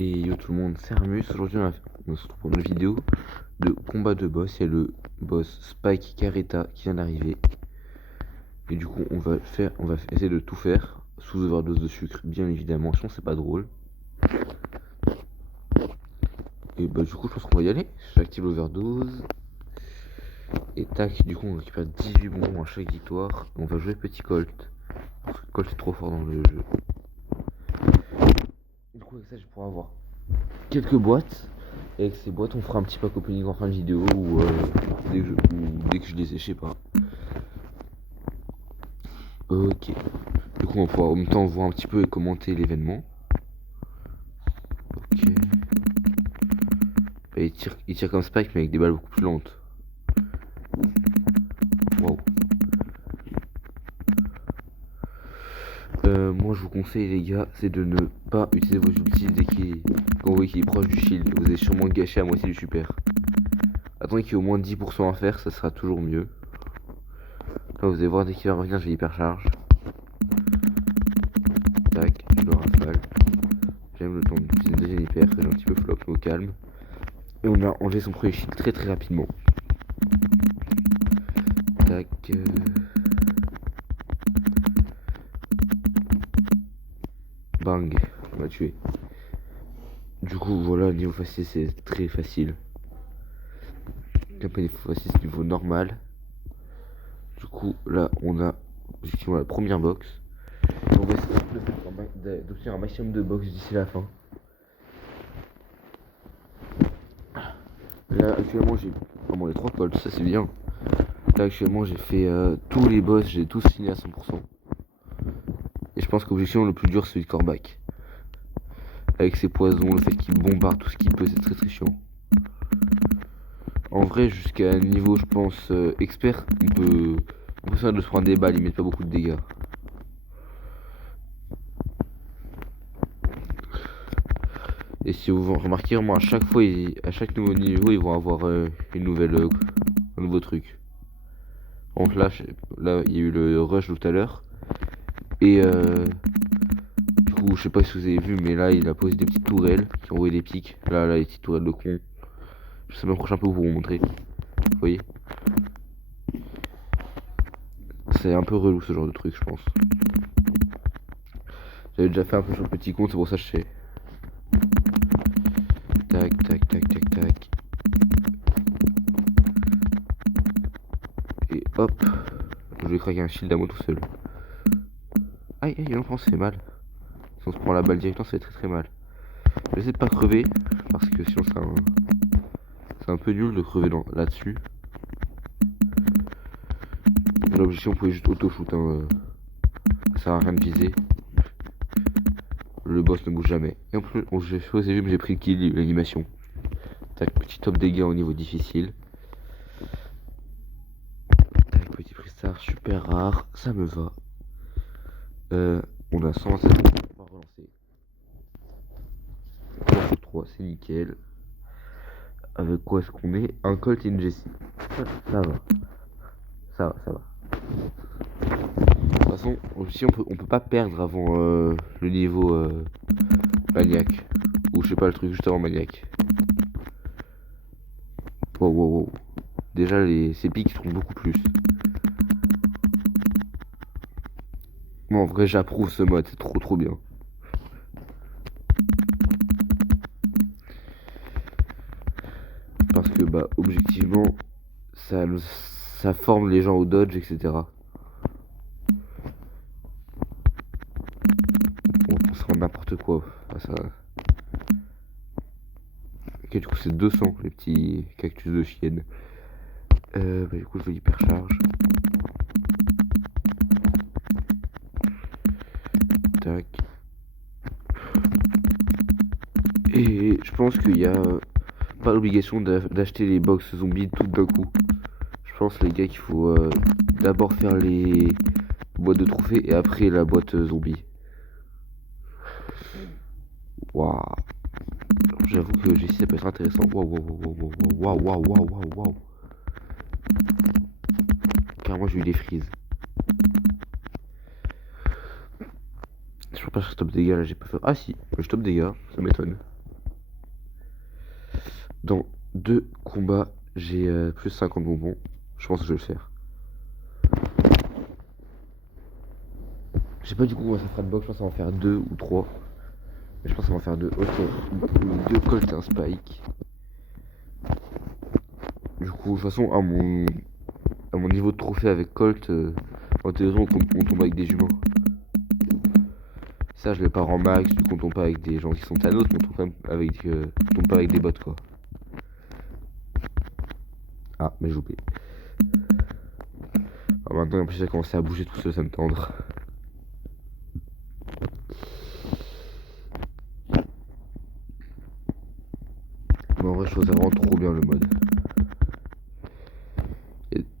Et yo tout le monde, c'est Armus. Aujourd'hui on se retrouve pour une vidéo de combat de boss. Il y a le boss Spike Caretta qui vient d'arriver. Et du coup on va essayer de tout faire sous overdose de sucre, bien évidemment. Je pense que c'est pas drôle. Et bah du coup je pense qu'on va y aller. J'active l'overdose. Et tac, du coup on récupère 18 bonbons à chaque victoire. On va jouer Petit Colt. Parce que Colt est trop fort dans le jeu. Du coup avec ça je pourrais avoir quelques boîtes. Et avec ces boîtes on fera un petit pack opening en fin de vidéo ou dès que je les ai, je sais pas. Ok. Du coup on va pouvoir en même temps voir un petit peu et commenter l'événement. Ok. Et il tire comme Spike mais avec des balles beaucoup plus lentes. Waouh. Moi je vous conseille les gars, c'est de ne pas utiliser vos ultis quand vous voyez qu'il est proche du shield. Vous allez sûrement gâcher à moitié du super. Attendez qu'il y ait au moins 10% à faire, ça sera toujours mieux. Là vous allez voir dès qu'il va revenir, je vais hypercharge. Tac, je le rafale. J'aime le temps d'utiliser une deuxième hyper, j'ai un petit peu flop, mais au calme. Et on a enlevé son premier shield très très rapidement. Tac. Bang, on l'a tué. Du coup voilà, niveau facile c'est très facile. Niveau facile c'est niveau normal. Du coup là on a effectivement la première box. On va essayer d'obtenir un maximum de box d'ici la fin. Là actuellement j'ai vraiment les 3 colts, ça c'est bien. Là actuellement j'ai fait tous les boss, j'ai tous fini à 100%. Et je pense qu'objectivement le plus dur c'est celui de Corbac. Avec ses poisons, le fait qu'il bombarde tout ce qu'il peut, c'est très très chiant. En vrai jusqu'à un niveau je pense expert, on peut faire de se prendre des balles, ils mettent pas beaucoup de dégâts. Et si vous remarquez vraiment à chaque fois, à chaque nouveau niveau, ils vont avoir un nouveau truc. Donc là, il y a eu le rush tout à l'heure. Et du coup, je sais pas si vous avez vu, mais là, il a posé des petites tourelles qui ont envoyé des pics. Là, les petites tourelles de con. Je sais m'approcher un peu pour vous montrer. Vous voyez? C'est un peu relou ce genre de truc, je pense. J'avais déjà fait un peu sur le petit compte, c'est pour ça que je sais. Tac, tac, tac, tac, tac. Et hop. Je vais craquer un shield à moi tout seul. Aïe, aïe, non, ça fait mal. Si on se prend la balle directement, ça fait très très mal. Je vais essayer de pas crever, parce que sinon c'est un peu nul de crever là-dessus. L'objectif, on pouvait juste auto-shoot, hein, ça sert à rien de viser. Le boss ne bouge jamais. Et en plus, je sais pas si vous avez vu, mais j'ai pris le kill, l'animation. Tac, petit top dégâts au niveau difficile. Tac, petit freestar super rare, ça me va. On a 127, on va relancer. 3, c'est nickel. Avec quoi est-ce qu'on est? Un Colt et une Jessie. Ça va. Ça va, ça va. De toute façon, si on peut pas perdre avant le niveau maniaque. Ou je sais pas, le truc juste avant maniaque. Wow, wow, wow. Déjà, ces pics seront beaucoup plus. Moi, en vrai, j'approuve ce mode, c'est trop trop bien. Parce que, bah, objectivement, ça forme les gens au dodge, etc. On pense à n'importe quoi. Ah, ça... Ok, du coup, c'est 200, les petits cactus de chienne. Bah, du coup, je vais hypercharge. Tac. Et je pense qu'il y a pas l'obligation d'acheter les box zombies toutes d'un coup. Je pense les gars qu'il faut d'abord faire les boîtes de trophées et après la boîte zombie. Waouh. J'avoue que Jessie ça peut être intéressant. Waouh waouh waouh waouh waouh waouh waouh. Car moi j'ai eu des frises. Je peux pas faire stop dégâts là, j'ai pas fait. Ah si, je top dégâts, ça m'étonne. Dans 2 combats, j'ai plus 50 bonbons. Je pense que je vais le faire. Je sais pas du coup comment ça fera de box, je pense que ça va en faire 2 ou 3. Mais je pense que ça va en faire 2. Ok. 2 Colt et un Spike. Du coup, de toute façon, à mon niveau de trophée avec Colt, en théorie, on tombe avec des humains. Ça, je l'ai pas en max, du coup, on tombe pas avec des gens qui sont Thanos, mais on tombe, quand même avec, on tombe pas avec des bots, quoi. Ah, mais j'ai loupé. Ah, maintenant, en plus, ça a commencé à bouger tout seul, ça me tendre. Mais en vrai, je trouve ça vraiment trop bien le mode.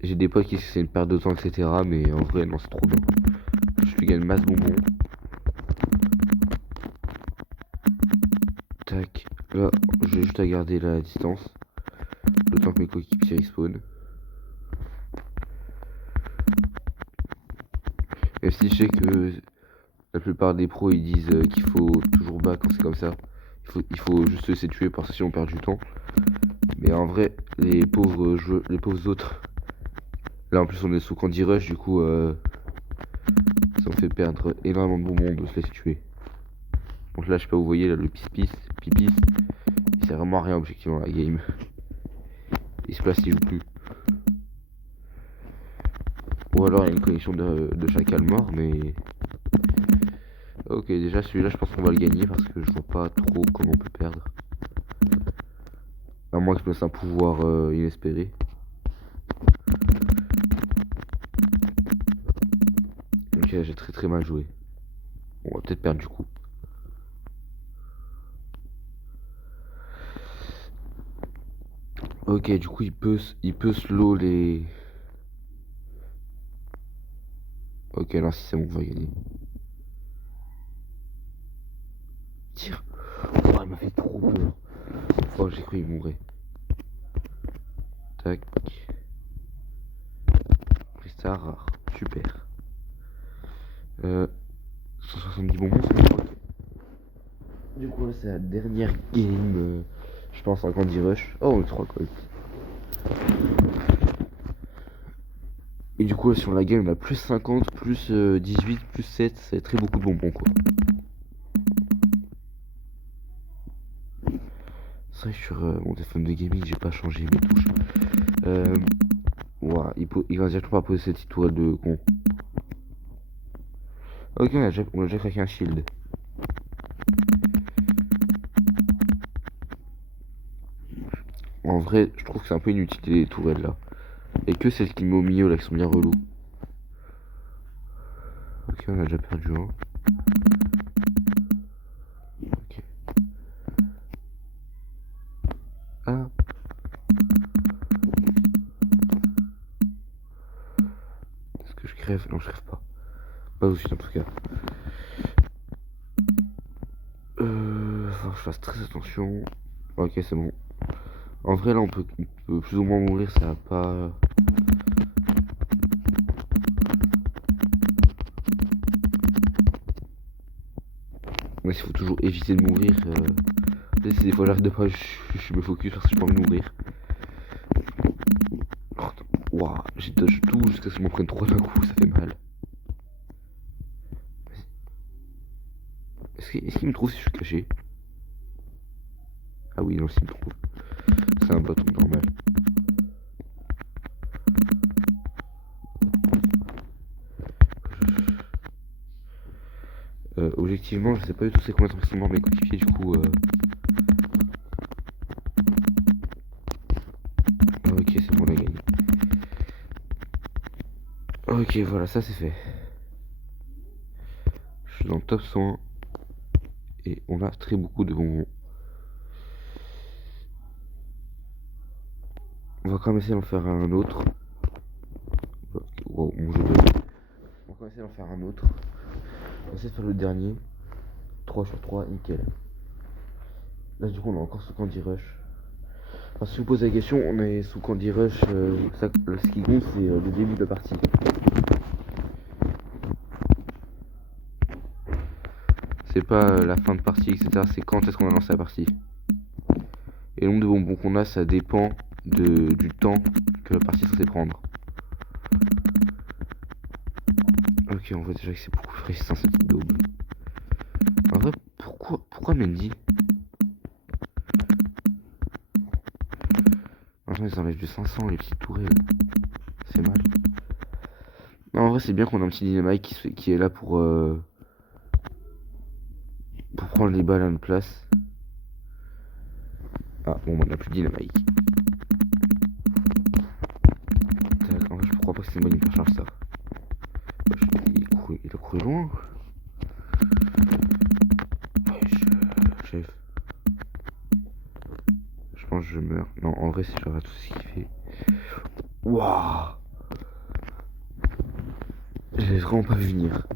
J'ai des potes qui disent que c'est une perte de temps, etc. Mais en vrai, non, c'est trop bien. Je lui gagne masse bonbons. Tac. Là, j'ai juste à garder la distance. Le temps que mes coéquipiers respawn. Même si je sais que la plupart des pros ils disent qu'il faut toujours back quand c'est comme ça. Il faut juste se laisser tuer parce que sinon on perd du temps. Mais en vrai, les pauvres jeux, les pauvres autres. Là en plus on est sous Candy Rush, du coup ça me fait perdre énormément de bonbons de se laisser tuer. Donc là je sais pas, vous voyez là le pipis, il sert vraiment à rien objectivement la game. Il se place, il joue plus. Ou alors il y a une connexion de chacal mort, mais ok, déjà celui-là je pense qu'on va le gagner parce que je vois pas trop comment on peut perdre. À moins que je me laisse un pouvoir inespéré. Ok, j'ai très très mal joué. On va peut-être perdre du coup. Ok, du coup il peut slow les... Ok, alors si c'est bon, on va gagner. Tire. Oh, il m'a fait trop peur. Oh, j'ai cru qu'il mourrait. Tac. Restart rare. Super. 170 bonbons, c'est bon. Du coup, là, c'est la dernière game, je pense, en Candy Rush. Oh, on a 3 colts. Et du coup, là, sur la game, on a plus 50, plus 18, plus 7. C'est très beaucoup de bonbons, quoi. C'est vrai que sur mon téléphone de gaming, j'ai pas changé mes touches. Ouah, il va directement pas poser cette petite tourelle de con. Ok, on a déjà craqué un shield. En vrai, je trouve que c'est un peu inutile les tourelles là. Et que celles qui met au milieu là qui sont bien relous. Ok, on a déjà perdu un. Ok. Ah. Est-ce que je crève? Non, je crève pas. Pas tout de suite en tout cas. Faut que je fasse très attention. Ok, c'est bon. En vrai, là, on peut plus ou moins mourir, ça va pas. Mais il faut toujours éviter de mourir. Des fois, j'arrête de pas. Je me focus parce que j'ai pas envie de mourir. Waouh, j'ai touché tout jusqu'à ce que je m'en prenne 3 d'un coup, ça fait mal. Est-ce qu'il me trouve si je suis caché? Ah oui, non, s'il me trouve. C'est un bâton normal. Objectivement, je sais pas du tout c'est combien de temps qu'ils sont morts mes coéquipiers, du coup. Ah, ok, c'est bon, on a gagné. Ok, voilà, ça c'est fait. Je suis dans le top 100. Et on a très beaucoup de bonbons. On va quand même essayer d'en faire un autre. Wow, mon jeu de... On va quand même essayer d'en faire un autre. On va essayer de faire le dernier. 3 sur 3, nickel. Là, du coup, on est encore sous Candy Rush. Enfin, si vous posez la question, on est sous Candy Rush. Ce qui compte, c'est le début de la partie. C'est pas la fin de partie, etc. C'est quand est-ce qu'on a lancé la partie. Et le nombre de bonbons qu'on a, ça dépend du temps que la partie est censée prendre. Ok, on voit déjà que c'est beaucoup plus résistant cette petite daube. En vrai, pourquoi Mendy? Maintenant ils enlèvent du 500 les petites tourelles. C'est mal. Non, en vrai c'est bien qu'on a un petit dynamite qui est là pour prendre les balles à notre place. Ah bon, on a plus de dynamite. En vrai je crois pas que c'est une bonne hypercharge ça. Il a couru loin. Chef. Je pense que je meurs. Non, en vrai, c'est genre tout ce qu'il fait. Waouh! J'avais vraiment pas vu venir.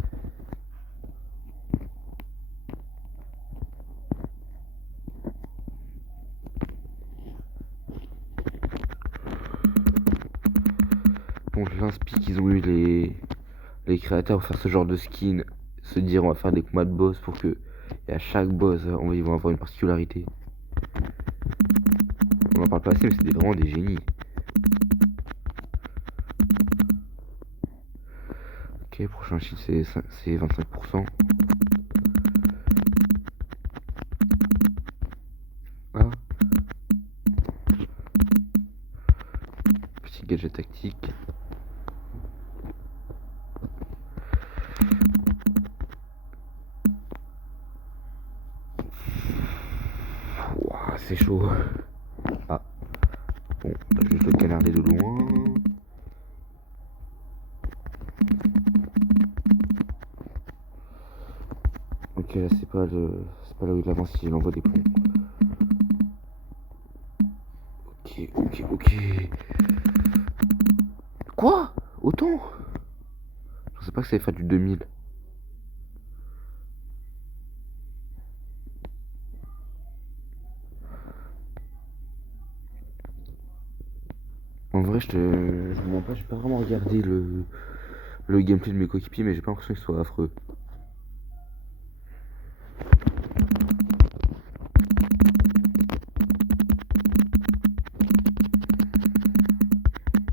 Bon, l'inspi qu'ils ont eu les créateurs pour faire ce genre de skin, se dire on va faire des combats de boss pour que et à chaque boss, ils vont avoir une particularité. On en parle pas assez, mais c'est vraiment des génies. Ok, prochain cheat c'est 25%. Ah. Petit gadget tactique. Ouah, c'est chaud. Ah. Bon, on va juste le canarder de loin. Ok, là c'est pas là où il avance si il envoie des plombs. Ok. Quoi? Autant? Je sais pas que ça allait faire du 2000. En vrai, je vous mens pas, j'ai pas vraiment regardé le gameplay de mes coéquipiers, mais j'ai pas l'impression qu'il soit affreux.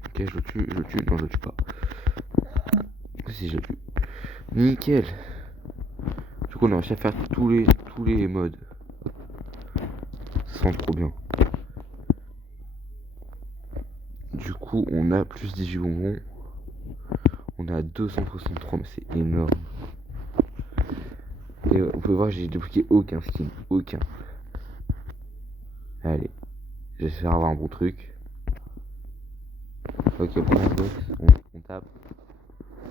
Ok, je le tue, non je le tue pas. Si je le tue. Nickel. Du coup on a réussi à faire tous les modes. Ça sent trop bien. Du coup on a plus 18 bonbons. On a 263, mais c'est énorme. Et vous pouvez voir j'ai débloqué aucun skin. Aucun. Allez. J'espère avoir un bon truc. Ok, première box, on tape.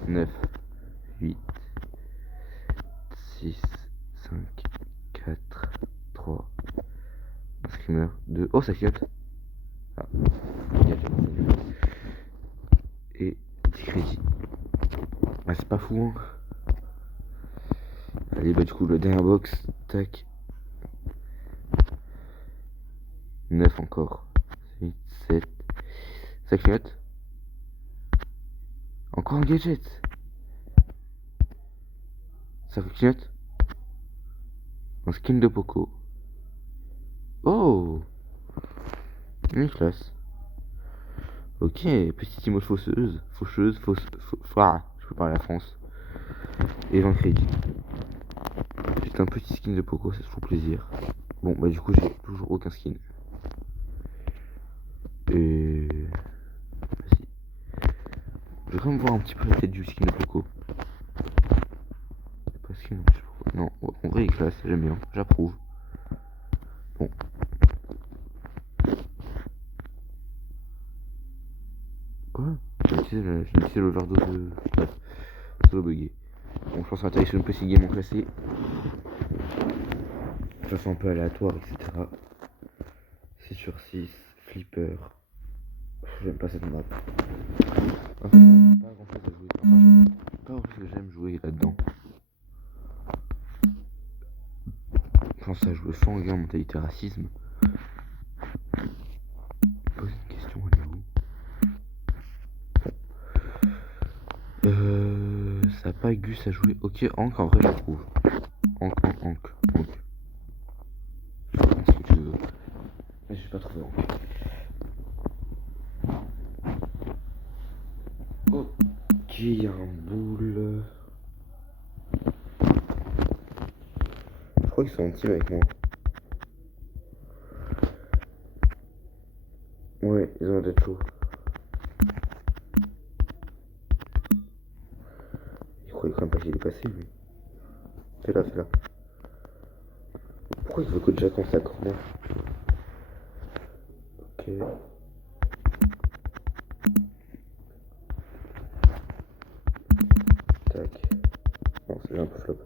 9, 8, 6, 5, 4, 3, un screamer, 2. Oh, ça clignote. Ah, et 10 crédits. Ah, c'est pas fou, hein. Allez, bah, du coup, le dernier box, tac. 9 encore. 8, 7. Ça clignote. Encore un gadget. Ça clignote. Un skin de Poco. Oh, une classe. Ok, petite emote faucheuse, je peux parler à la France. Et 20 crédits. Juste un petit skin de Poco, ça se fait plaisir. Bon, bah du coup, j'ai toujours aucun skin. Et... Vas-y. Je vais quand même voir un petit peu la tête du skin de Poco. C'est pas skin, je sais pas pourquoi. Non, ouais, en vrai, il est classe, j'aime bien, j'approuve. Bon. Quoi? J'ai utilisé l'overdose de... Bref, ça doit bugger. Bon, je pense qu'on va atterrir sur une petite game en classé. De façon un peu aléatoire, etc. 6 sur 6, flipper. J'aime pas cette map. En fait, pas grand chose à jouer. Enfin, pas grand chose que j'aime jouer là-dedans. Je pense à jouer fang en mentalité racisme. Pose une question, elle est où? Ça a pas Gus à jouer. Ok, Hank en vrai j'approuve. Hank. Ce que tu veux. Je j'ai pas trouvé encore. Ok, il y a un boule. Je crois qu'ils sont en team avec moi. Ouais, ils ont la tête chaud. Il croyait quand même pas qu'il est passé, lui. Fais là, fais là. Pourquoi il veut que Jack en sa corner? Ok. Tac. Non, c'est un peu flop.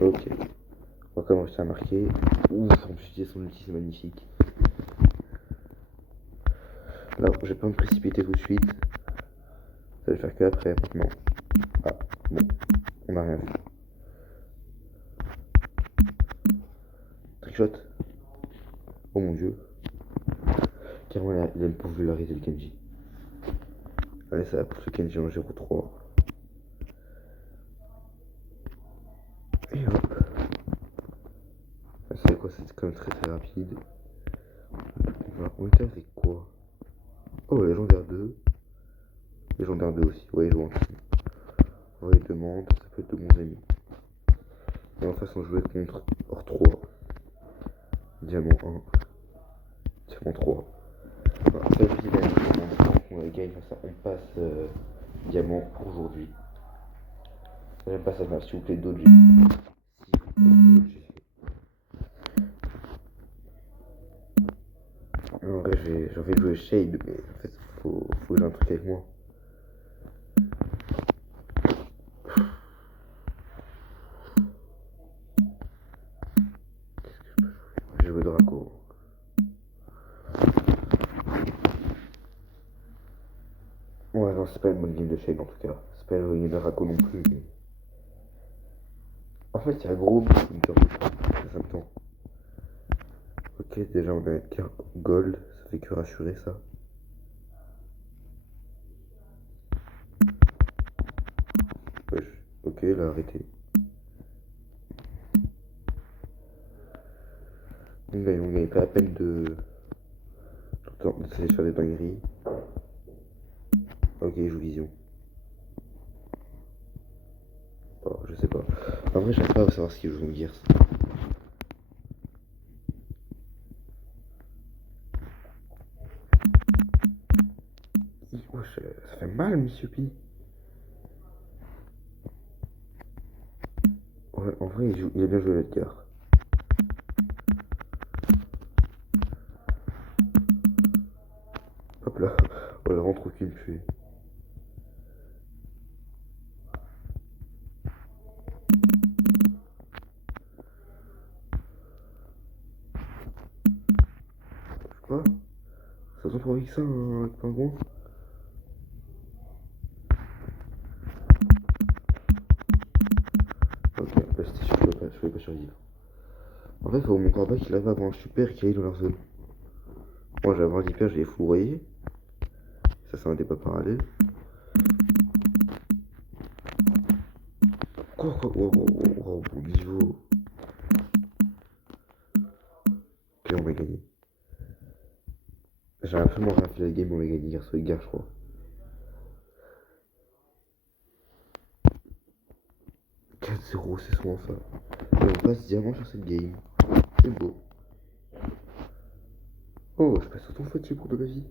Ok. On va commencer à marquer. Ouf, en plus, son ulti, c'est magnifique. Là, je vais pas me précipiter tout de suite. Ça va faire que après, maintenant. Ah, bon. On a rien vu. Trickshot. Oh mon dieu. Carrément, il a une popularité le Kenji. Allez, ça va pour ce Kenji en 0-3. Et hop. Vous savez quoi, c'est quand même très très rapide. On était avec quoi? Oh, légendaire 2. Légendaire 2 aussi. Ouais, jouant. On va les demander, ça peut être de bons amis. Et en face, on jouait contre Or 3. Diamant 1. Diamant 3. Enfin, ça, je dis la même chose. On gagne, ça, on passe diamant pour aujourd'hui. J'aime pas ça, s'il vous plaît, dodge. S'il vous plaît, dodge. En vrai, j'ai envie de jouer Shade, mais en fait, faut que j'ai un truc avec moi. Je vais jouer Draco. Ouais, non, c'est pas une bonne game de Shade en tout cas. C'est pas une bonne game de Draco non plus. Mais... En fait, il y a gros qui me tente. Ça me tente. Ok, déjà on a qu'un gold, ça fait que rassurer ça. Wesh. Ok, là arrêtez. On gagne pas la peine de s'essayer de faire des dingueries. Ok, il joue vision. Oh, je sais pas. En vrai, j'arrive pas à savoir ce qu'il joue en Gears. Wesh, ça fait mal, Monsieur P. Ouais, en vrai, il a bien joué l'Edgar. Hop là, oh, elle rentre aucune tuée. Quoi? Ça tombe trop avec ça, un pingouin? Ok, bah c'était sûr que je pouvais pas survivre. En fait, faut mon combat qu'il arrive à avoir un super et qu'il aille dans leur zone. Moi, j'avais un hyper, je l'ai fourroyé. Ça, c'est un débat parallèle. Quoi? Oh, bon niveau. Ok, on a gagné. J'ai absolument rien fait la game, on l'a gagné grâce au Edgar, je crois. 4-0, c'est souvent ça. Et on passe diamant sur cette game. C'est beau. Oh, je passe autant de fois de pour de la vie.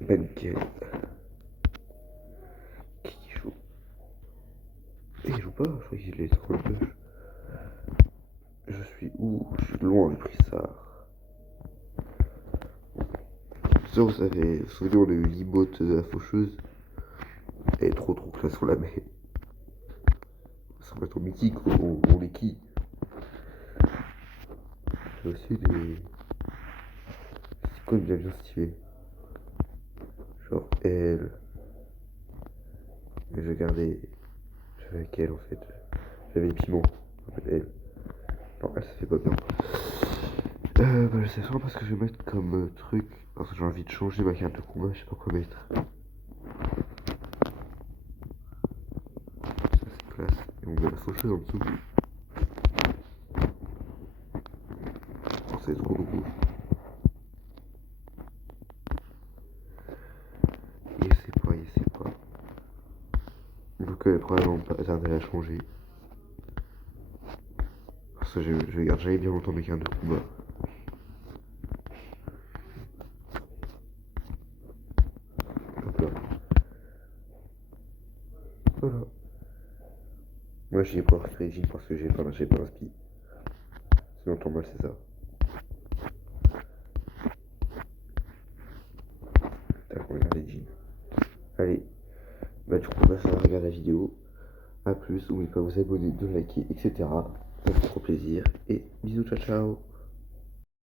Ben nickel. Qui joue? Et il joue pas, je crois qu'il est trop le push. Je suis où? Je suis loin, j'ai pris ça. Ça, vous savez, on a eu l'e-bot de la faucheuse. Elle est trop classe, on la met. Ça va être au mythique, on est qui? J'ai aussi des icônes bien stylées. Genre elle. Mais je gardais. J'avais avec elle en fait. J'avais les piments. En fait, elle. Non, elle ça fait pas bien. Bah, je sais pas parce que je vais mettre comme truc. Parce que j'ai envie de changer ma carte de combat, je sais pas quoi mettre. Ça c'est classe. Et on met la faucheuse en dessous. c'est trop nouveau. Je sais pas. Donc probablement pas tarder à changer. Parce que je garde jamais bien longtemps mes cartes de combat. Donc là. Voilà. Moi j'ai pas récupéré Jean parce que j'ai pas d'inspi. Sinon ton mal c'est ça. Tac, on regarde les jeans. Allez. Bah du coup bah ça va regarder la vidéo. A plus, n'oubliez pas de vous abonner, de liker, etc. Ça me fait trop plaisir. Et bisous, ciao ciao.